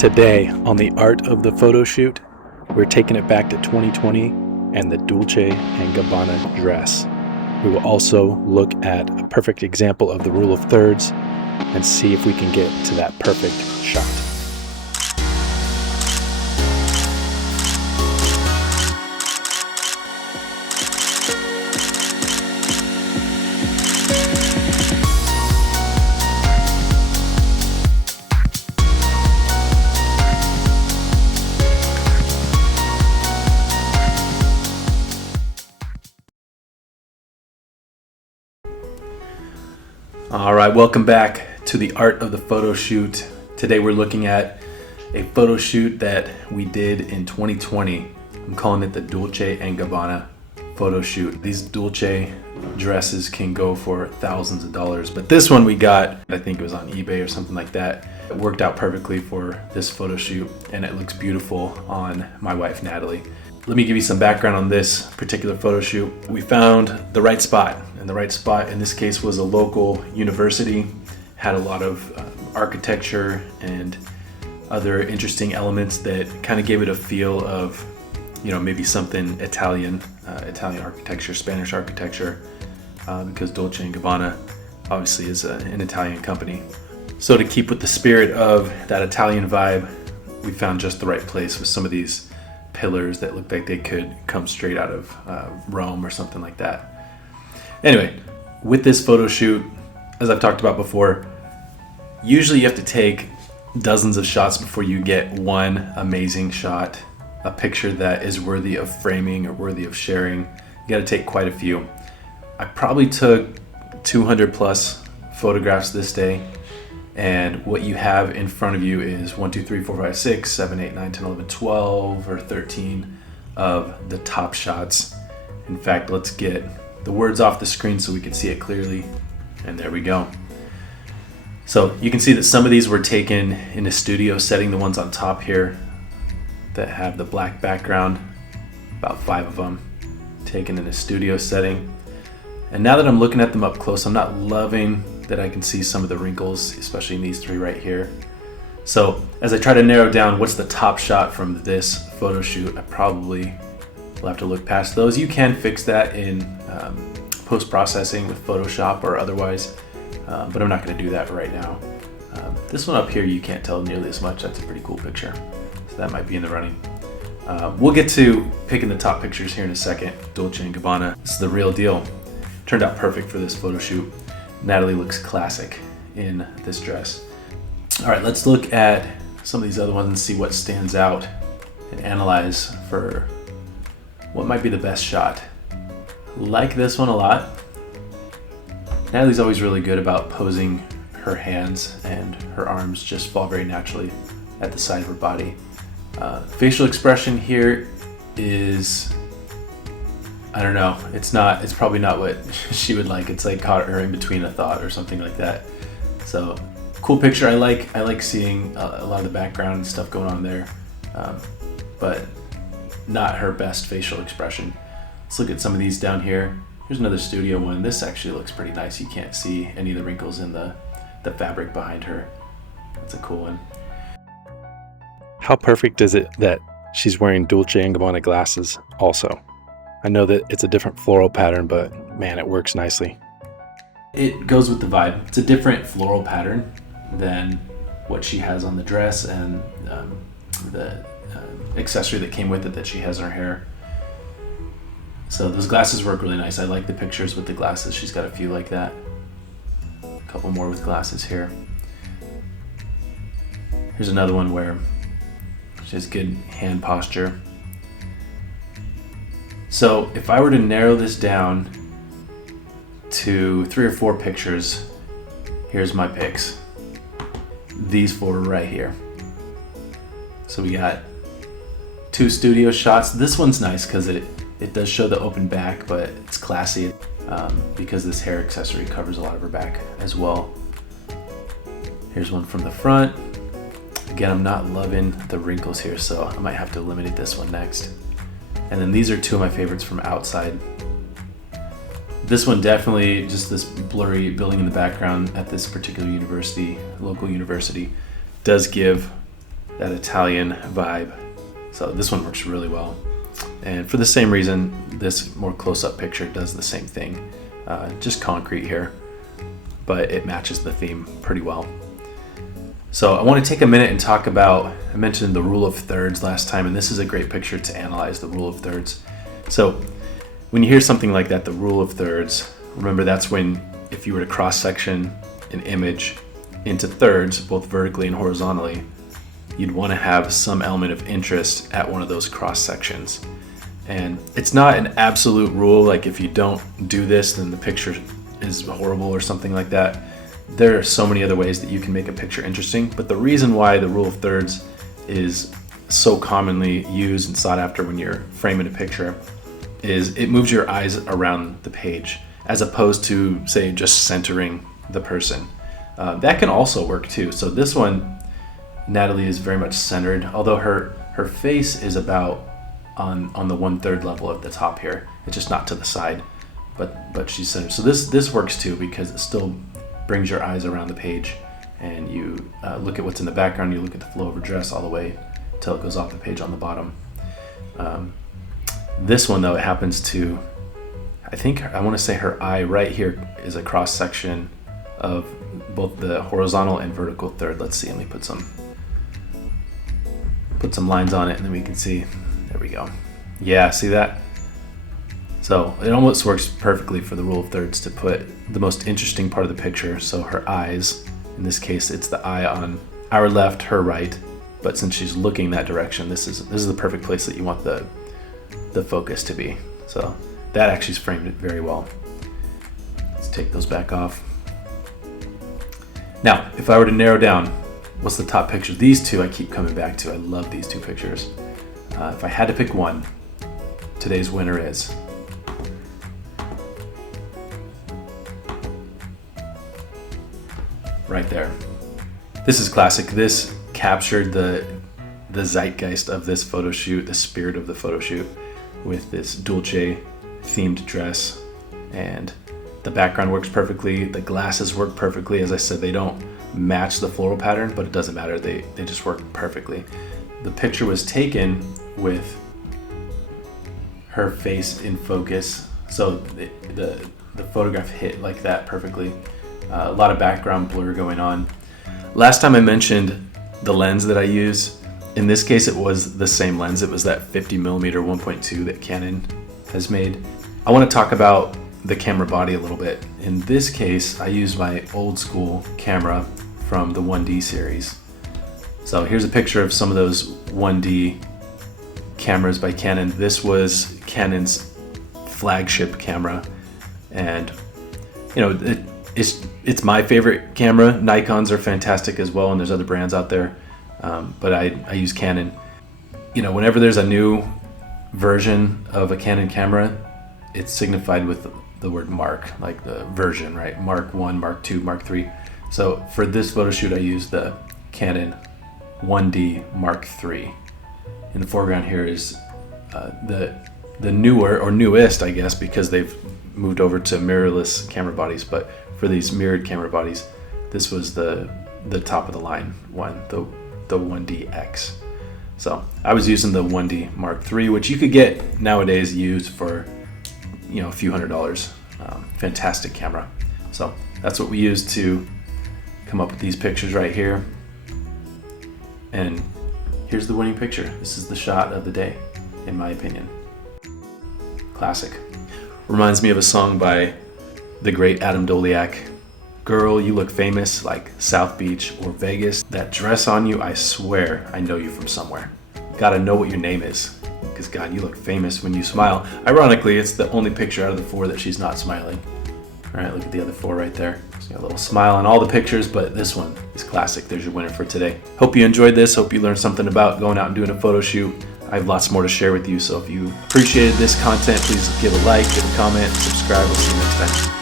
Today on the Art of the Photo Shoot, we're taking it back to 2020 and the Dolce & Gabbana dress. We will also look at a perfect example of the rule of thirds and see if we can get to that perfect shot. All right, welcome back to the Art of the Photo Shoot. Today we're looking at a photo shoot that we did in 2020. I'm calling it the Dolce & Gabbana photo shoot. These Dolce dresses can go for thousands of dollars, but this one we got, I think it was on eBay or something like that. It worked out perfectly for this photo shoot and it looks beautiful on my wife, Natalie. Let me give you some background on this particular photo shoot. We found the right spot, and the right spot in this case was a local university. Had a lot of architecture and other interesting elements that kind of gave it a feel of, you know, maybe something Italian architecture, Spanish architecture, because Dolce & Gabbana obviously is an Italian company. So to keep with the spirit of that Italian vibe, we found just the right place with some of these pillars that looked like they could come straight out of Rome or something like that. Anyway, with this photo shoot, as I've talked about before, usually you have to take dozens of shots before you get one amazing shot, a picture that is worthy of framing or worthy of sharing. You got to take quite a few. I probably took 200 plus photographs this day. And what you have in front of you is 1, 2, 3, 4, 5, 6, 7, 8, 9, 10, 11, 12, or 13 of the top shots. In fact, let's get the words off the screen so we can see it clearly. And there we go. So you can see that some of these were taken in a studio setting, the ones on top here that have the black background, about 5 of them taken in a studio setting. And now that I'm looking at them up close, I'm not loving that I can see some of the wrinkles, especially in these 3 right here. So as I try to narrow down what's the top shot from this photo shoot, I probably will have to look past those. You can fix that in post-processing with Photoshop or otherwise, but I'm not going to do that right now. This one up here you can't tell nearly as much. That's a pretty cool picture, so that might be in the running. We'll get to picking the top pictures here in a second. Dolce & Gabbana, this is the real deal. Turned out perfect for this photo shoot. Natalie looks classic in this dress. All right, let's look at some of these other ones and see what stands out and analyze for what might be the best shot. Like this one a lot. Natalie's always really good about posing her hands, and her arms just fall very naturally at the side of her body. Facial expression here is, I don't know, it's probably not what she would like. It's like caught her in between a thought or something like that. So cool picture. I like seeing a lot of the background and stuff going on there, but not her best facial expression. Let's look at some of these down here. Here's another studio one. This actually looks pretty nice. You can't see any of the wrinkles in the fabric behind her. That's a cool one. How perfect is it that she's wearing Dolce & Gabbana glasses also? I know that it's a different floral pattern, but man, it works nicely. It goes with the vibe. It's a different floral pattern than what she has on the dress and the accessory that came with it that she has in her hair. So those glasses work really nice. I like the pictures with the glasses. She's got a few like that. A couple more with glasses here. Here's another one where she has good hand posture. So if I were to narrow this down to 3 or 4 pictures, here's my picks. These 4 right here. So we got 2 studio shots. This one's nice because it does show the open back, but it's classy because this hair accessory covers a lot of her back as well. Here's one from the front. Again, I'm not loving the wrinkles here, so I might have to eliminate this one next. And then these are 2 of my favorites from outside. This one definitely, just this blurry building in the background at this particular university, local university, does give that Italian vibe. So this one works really well. And for the same reason, this more close-up picture does the same thing. Just concrete here, but it matches the theme pretty well. So I want to take a minute and talk about, I mentioned the rule of thirds last time, and this is a great picture to analyze the rule of thirds. So when you hear something like that, the rule of thirds, remember that's when if you were to cross-section an image into thirds, both vertically and horizontally, you'd want to have some element of interest at one of those cross-sections. And it's not an absolute rule, like if you don't do this, then the picture is horrible or something like that. There are so many other ways that you can make a picture interesting, but the reason why the rule of thirds is so commonly used and sought after when you're framing a picture is it moves your eyes around the page as opposed to, say, just centering the person. That can also work too. So this one, Natalie is very much centered, although her face is about on the 1/3 level at the top here. It's just not to the side, but she's centered. So this works too because it still brings your eyes around the page, and you look at what's in the background, you look at the flow of her dress all the way till it goes off the page on the bottom. This one though, it happens to, I want to say her eye right here is a cross section of both the horizontal and vertical third. Let's see, let me put some lines on it and then we can see. There we go. Yeah, see that? So it almost works perfectly for the rule of thirds to put the most interesting part of the picture. So her eyes, in this case, it's the eye on our left, her right. But since she's looking that direction, this is the perfect place that you want the focus to be. So that actually's framed it very well. Let's take those back off. Now, if I were to narrow down, what's the top picture? These two I keep coming back to. I love these two pictures. If I had to pick one, today's winner is right there. This is classic. This captured the zeitgeist of this photo shoot, the spirit of the photo shoot, with this Dolce themed dress, and the background works perfectly. The glasses work perfectly. As I said, they don't match the floral pattern, but it doesn't matter. They just work perfectly. The picture was taken with her face in focus, so the photograph hit like that perfectly. A lot of background blur going on. Last time I mentioned the lens that I use. In this case, it was the same lens. It was that 50mm 1.2 that Canon has made. I want to talk about the camera body a little bit. In this case, I use my old school camera from the 1D series. So here's a picture of some of those 1D cameras by Canon. This was Canon's flagship camera, and you know, it's my favorite camera. Nikons are fantastic as well, and there's other brands out there, but I use Canon. You know, whenever there's a new version of a Canon camera, it's signified with the word mark, like the version, right? Mark 1, Mark 2, Mark 3. So for this photo shoot, I used the Canon 1D Mark 3. In the foreground here is the newer, or newest, I guess, because they've moved over to mirrorless camera bodies. But for these mirrored camera bodies, this was the top of the line one, the 1DX. So I was using the 1D Mark 3, which you could get nowadays used for, you know, a few $100s. Fantastic camera. So that's what we used to come up with these pictures right here. And here's the winning picture. This is the shot of the day, in my opinion. Classic. Reminds me of a song by the great Adam Doliak. Girl, you look famous like South Beach or Vegas. That dress on you, I swear I know you from somewhere. Gotta know what your name is, because God, you look famous when you smile. Ironically, it's the only picture out of the 4 that she's not smiling. All right, look at the other 4 right there. She's got a little smile on all the pictures, but this one is classic. There's your winner for today. Hope you enjoyed this. Hope you learned something about going out and doing a photo shoot. I have lots more to share with you, so if you appreciated this content, please give a like, give a comment, subscribe. We'll see you next time.